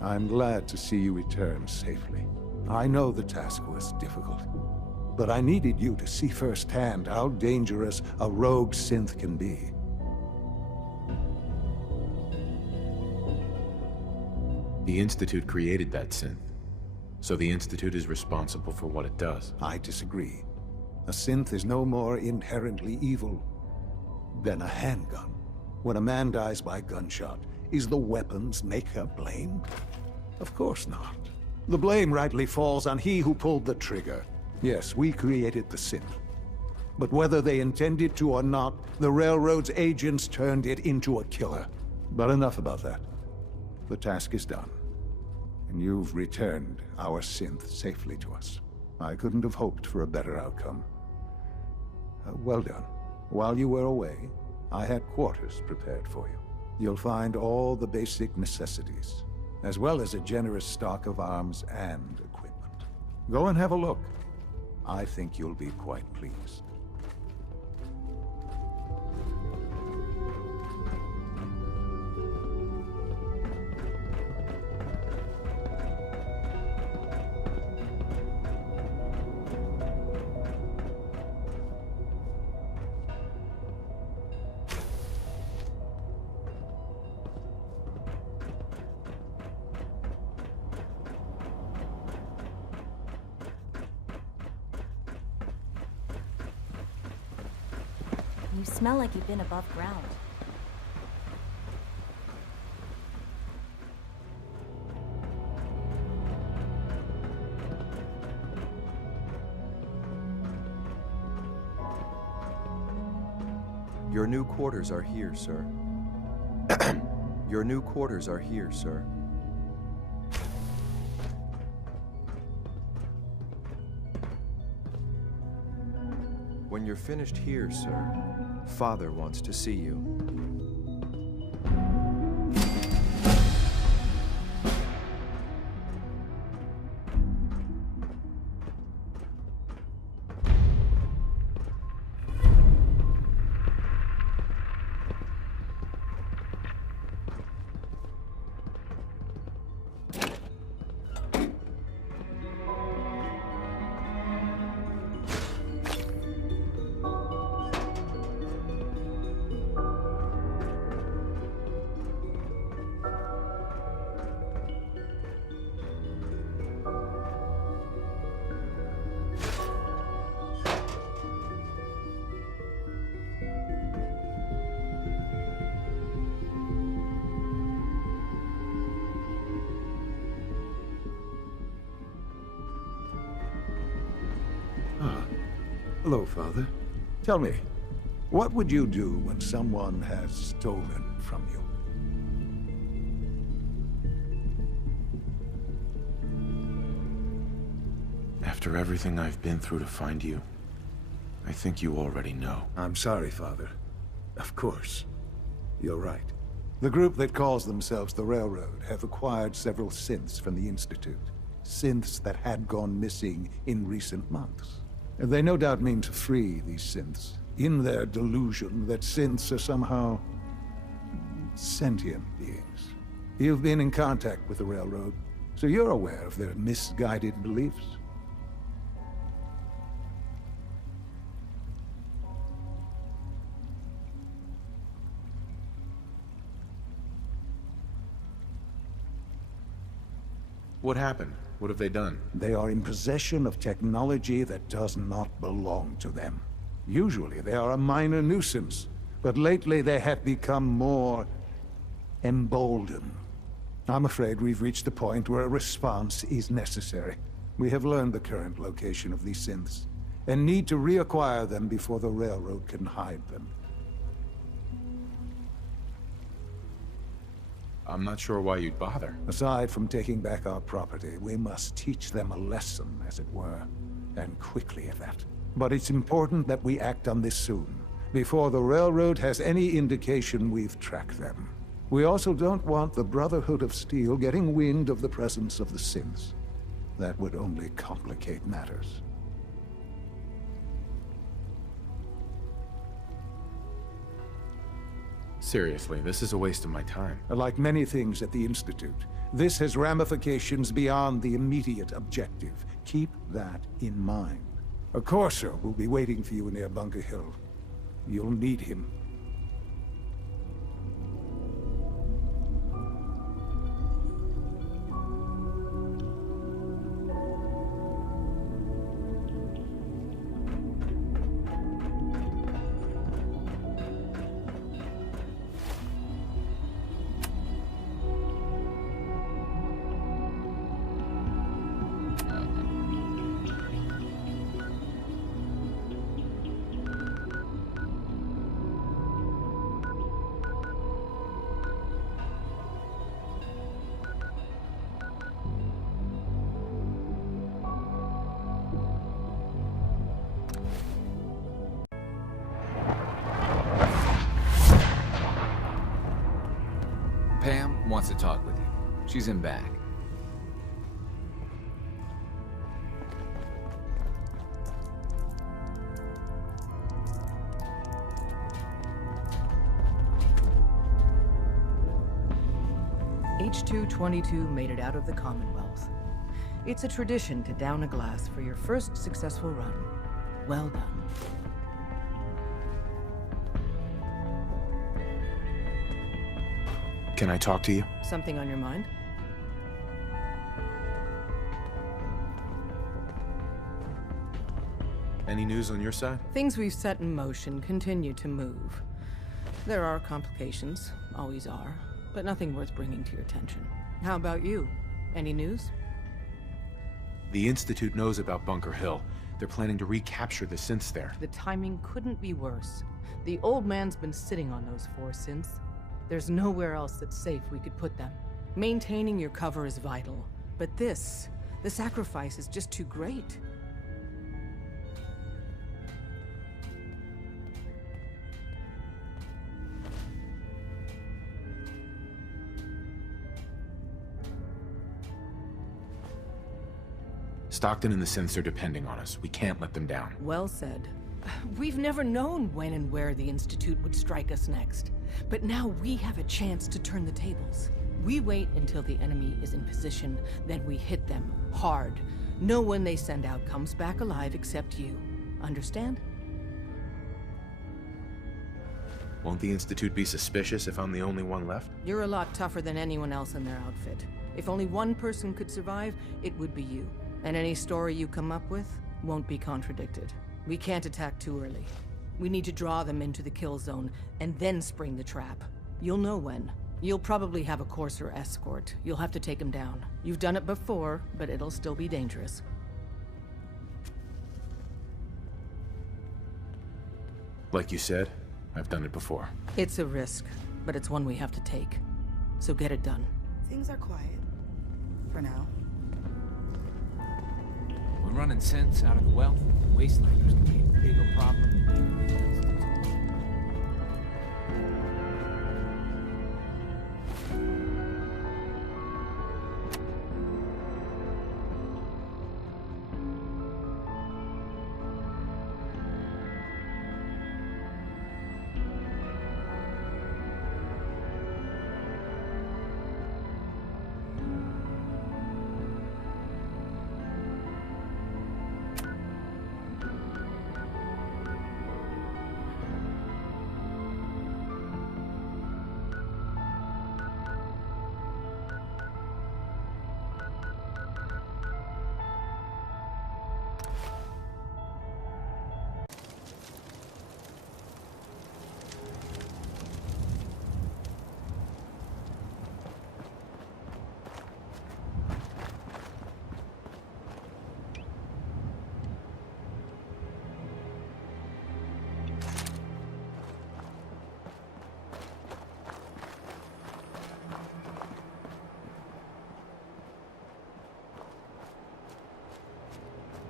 I'm glad to see you return safely. I know the task was difficult, but I needed you to see firsthand how dangerous a rogue synth can be. The Institute created that synth, so the Institute is responsible for what it does. I disagree. A synth is no more inherently evil than a handgun. When a man dies by gunshot, is the weapon's maker blamed? Of course not. The blame rightly falls on he who pulled the trigger. Yes, we created the synth. But whether they intended to or not, the Railroad's agents turned it into a killer. But enough about that. The task is done. And you've returned our synth safely to us. I couldn't have hoped for a better outcome. Well done. While you were away, I had quarters prepared for you. You'll find all the basic necessities, as well as a generous stock of arms and equipment. Go and have a look. I think you'll be quite pleased. You smell like you've been above ground. Your new quarters are here, sir. Your new quarters are here, sir. When you're finished here, sir, Father wants to see you. Hello, Father. Tell me, what would you do when someone has stolen from you? After everything I've been through to find you, I think you already know. I'm sorry, Father. Of course. You're right. The group that calls themselves the Railroad have acquired several synths from the Institute. Synths that had gone missing in recent months. They no doubt mean to free these synths, in their delusion that synths are somehow sentient beings. You've been in contact with the Railroad, so you're aware of their misguided beliefs. What happened? What have they done? They are in possession of technology that does not belong to them. Usually they are a minor nuisance, but lately they have become more emboldened. I'm afraid we've reached the point where a response is necessary. We have learned the current location of these synths, and need to reacquire them before the Railroad can hide them. I'm not sure why you'd bother. Aside from taking back our property, we must teach them a lesson, as it were. And quickly at that. But it's important that we act on this soon, before the Railroad has any indication we've tracked them. We also don't want the Brotherhood of Steel getting wind of the presence of the synths. That would only complicate matters. Seriously, this is a waste of my time. Like many things at the Institute, this has ramifications beyond the immediate objective. Keep that in mind. A Courser will be waiting for you near Bunker Hill. You'll need him. Pam wants to talk with you. She's in back. H-222 made it out of the Commonwealth. It's a tradition to down a glass for your first successful run. Well done. Can I talk to you? Something on your mind? Any news on your side? Things we've set in motion continue to move. There are complications, always are, but nothing worth bringing to your attention. How about you? Any news? The Institute knows about Bunker Hill. They're planning to recapture the synths there. The timing couldn't be worse. The old man's been sitting on those 4 synths. There's nowhere else that's safe we could put them. Maintaining your cover is vital, but the sacrifice is just too great. Stockton and the synths are depending on us. We can't let them down. Well said. We've never known when and where the Institute would strike us next. But now we have a chance to turn the tables. We wait until the enemy is in position, then we hit them hard. No one they send out comes back alive except you. Understand? Won't the Institute be suspicious if I'm the only one left? You're a lot tougher than anyone else in their outfit. If only one person could survive, it would be you. And any story you come up with won't be contradicted. We can't attack too early. We need to draw them into the kill zone, and then spring the trap. You'll know when. You'll probably have a Courser escort. You'll have to take him down. You've done it before, but it'll still be dangerous. Like you said, I've done it before. It's a risk, but it's one we have to take. So get it done. Things are quiet. For now. When running synths out of the wealth, wastelanders can be a bigger problem than dealing with us.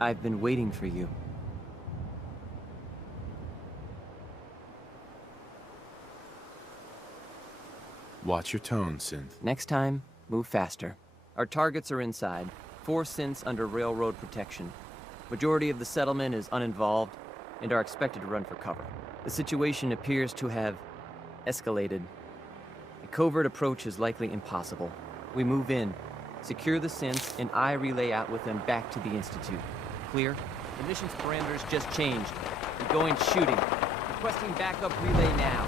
I've been waiting for you. Watch your tone, Synth. Next time, move faster. Our targets are inside. 4 synths under railroad protection. Majority of the settlement is uninvolved and are expected to run for cover. The situation appears to have escalated. A covert approach is likely impossible. We move in, secure the synths, and I relay out with them back to the Institute. Clear? The mission's parameters just changed. We're going shooting. Requesting backup relay now.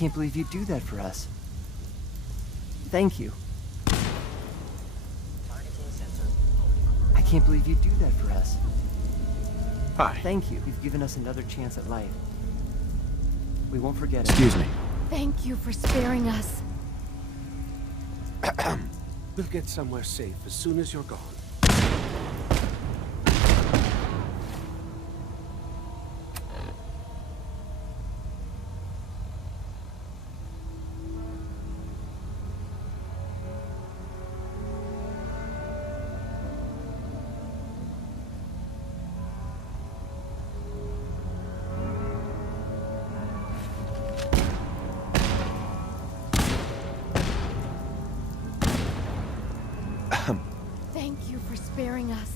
can't believe you'd do that for us. Thank you. I can't believe you'd do that for us. Hi. Thank you. You've given us another chance at life. We won't forget it. Excuse me. Thank you for sparing us. We'll get somewhere safe as soon as you're gone. Thank you for sparing us.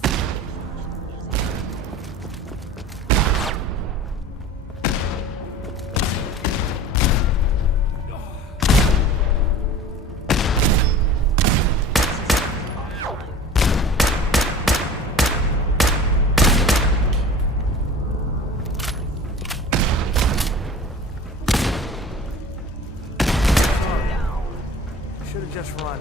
Should have just run.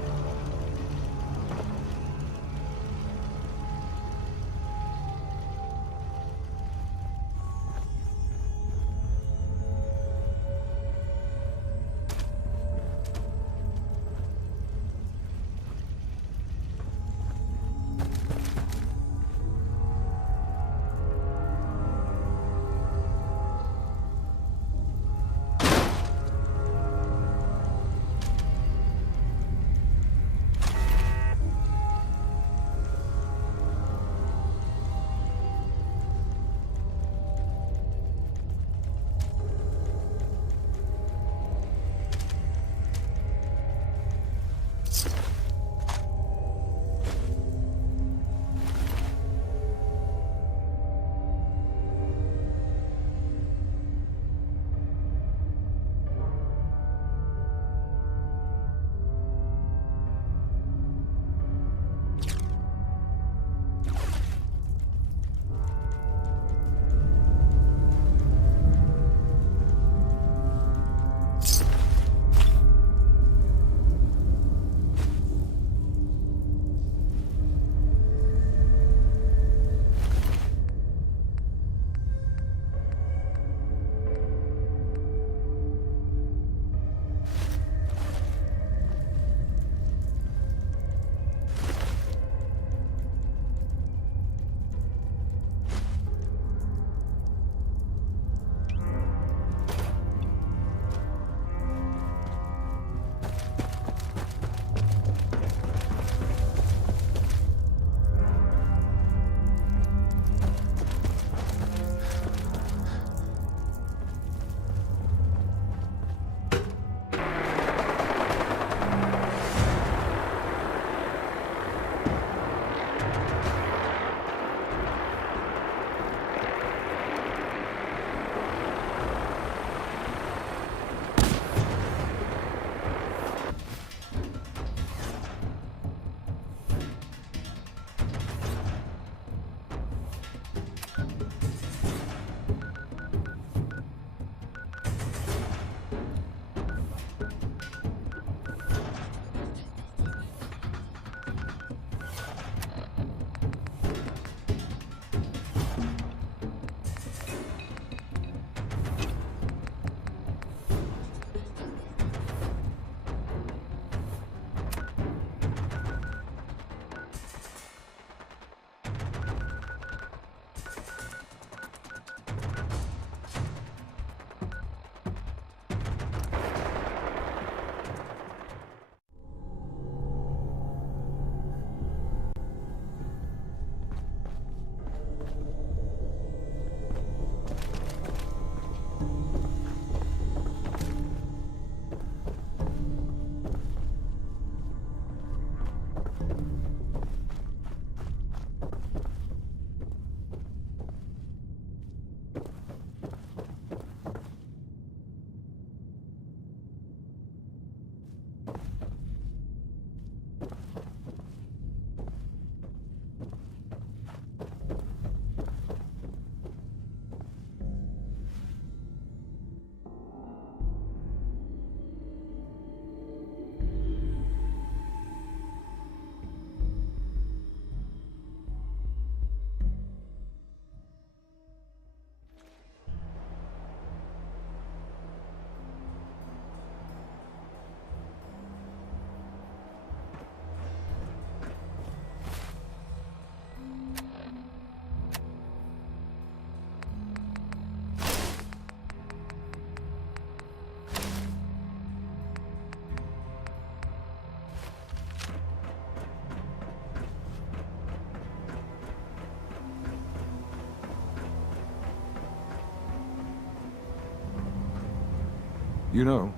You know,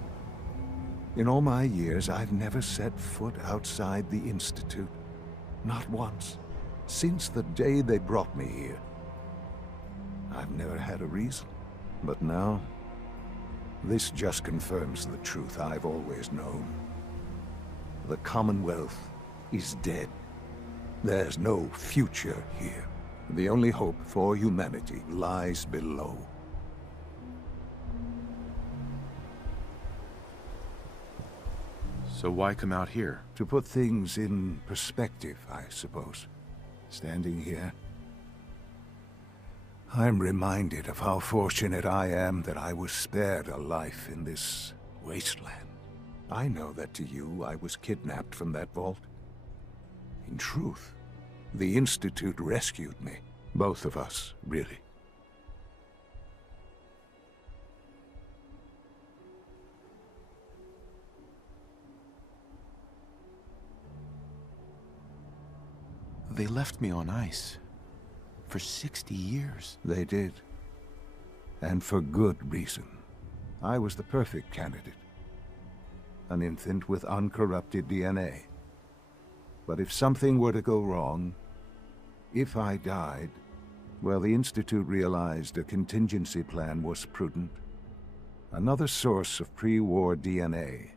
in all my years, I've never set foot outside the Institute. Not once. Since the day they brought me here. I've never had a reason. But now, this just confirms the truth I've always known. The Commonwealth is dead. There's no future here. The only hope for humanity lies below. So why come out here? To put things in perspective, I suppose. Standing here, I'm reminded of how fortunate I am that I was spared a life in this wasteland. I know that to you, I was kidnapped from that vault. In truth, the Institute rescued me. Both of us, really. They left me on ice. For 60 years. They did. And for good reason. I was the perfect candidate. An infant with uncorrupted DNA. But if something were to go wrong, if I died, well, the Institute realized a contingency plan was prudent. Another source of pre-war DNA,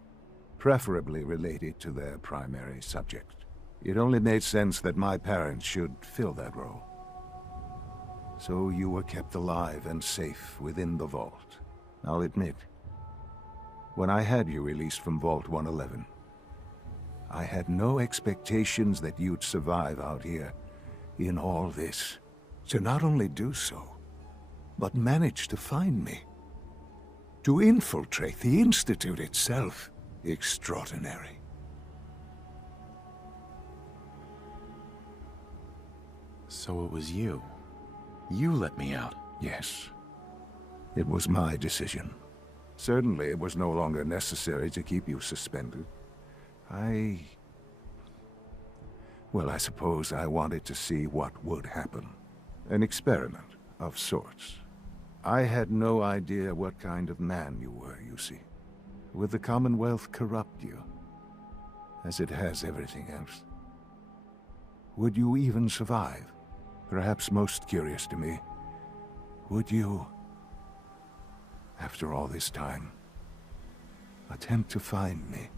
preferably related to their primary subject. It only made sense that my parents should fill that role. So you were kept alive and safe within the vault. I'll admit, when I had you released from Vault 111, I had no expectations that you'd survive out here in all this. To not only do so, but manage to find me. To infiltrate the Institute itself. Extraordinary. So it was you. You let me out. Yes. It was my decision. Certainly it was no longer necessary to keep you suspended. Well, I suppose I wanted to see what would happen. An experiment of sorts. I had no idea what kind of man you were, you see. Would the Commonwealth corrupt you? As it has everything else? Would you even survive? Perhaps most curious to me, would you, after all this time, attempt to find me?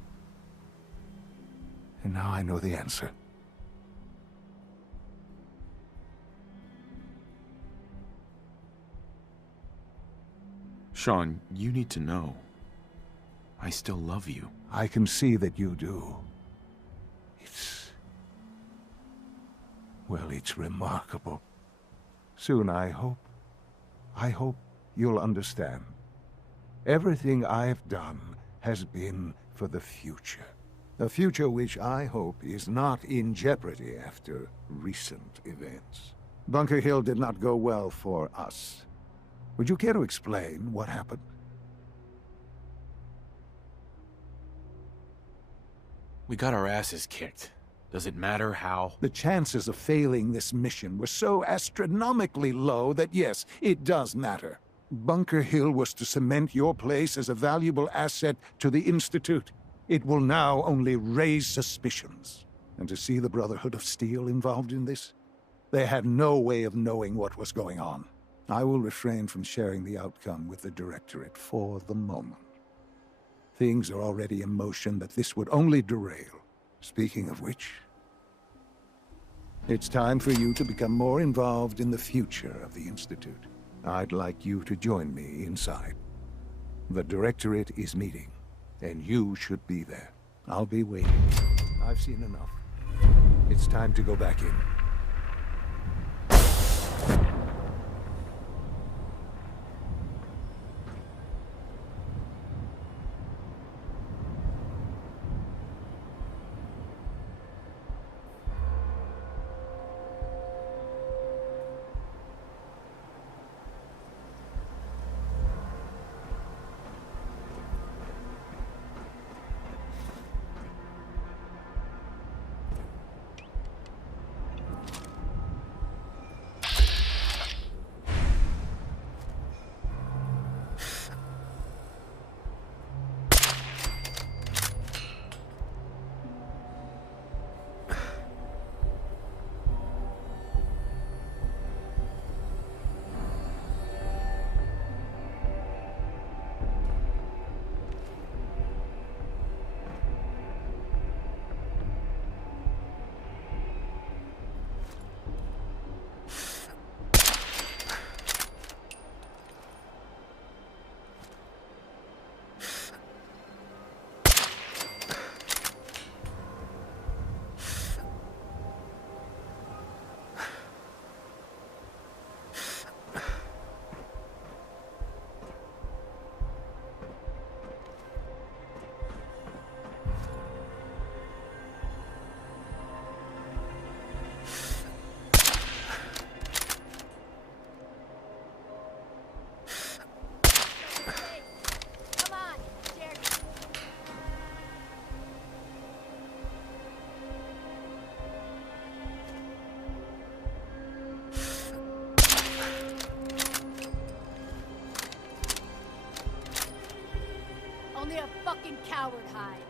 And now I know the answer. Sean, you need to know. I still love you. I can see that you do. Well, it's remarkable. Soon, I hope you'll understand. Everything I've done has been for the future. A future which I hope is not in jeopardy after recent events. Bunker Hill did not go well for us. Would you care to explain what happened? We got our asses kicked. Does it matter how? The chances of failing this mission were so astronomically low that yes, it does matter. Bunker Hill was to cement your place as a valuable asset to the Institute. It will now only raise suspicions. And to see the Brotherhood of Steel involved in this? They had no way of knowing what was going on. I will refrain from sharing the outcome with the Directorate for the moment. Things are already in motion that this would only derail. Speaking of which, it's time for you to become more involved in the future of the Institute. I'd like you to join me inside. The Directorate is meeting, and you should be there. I'll be waiting. I've seen enough. It's time to go back in. coward hide.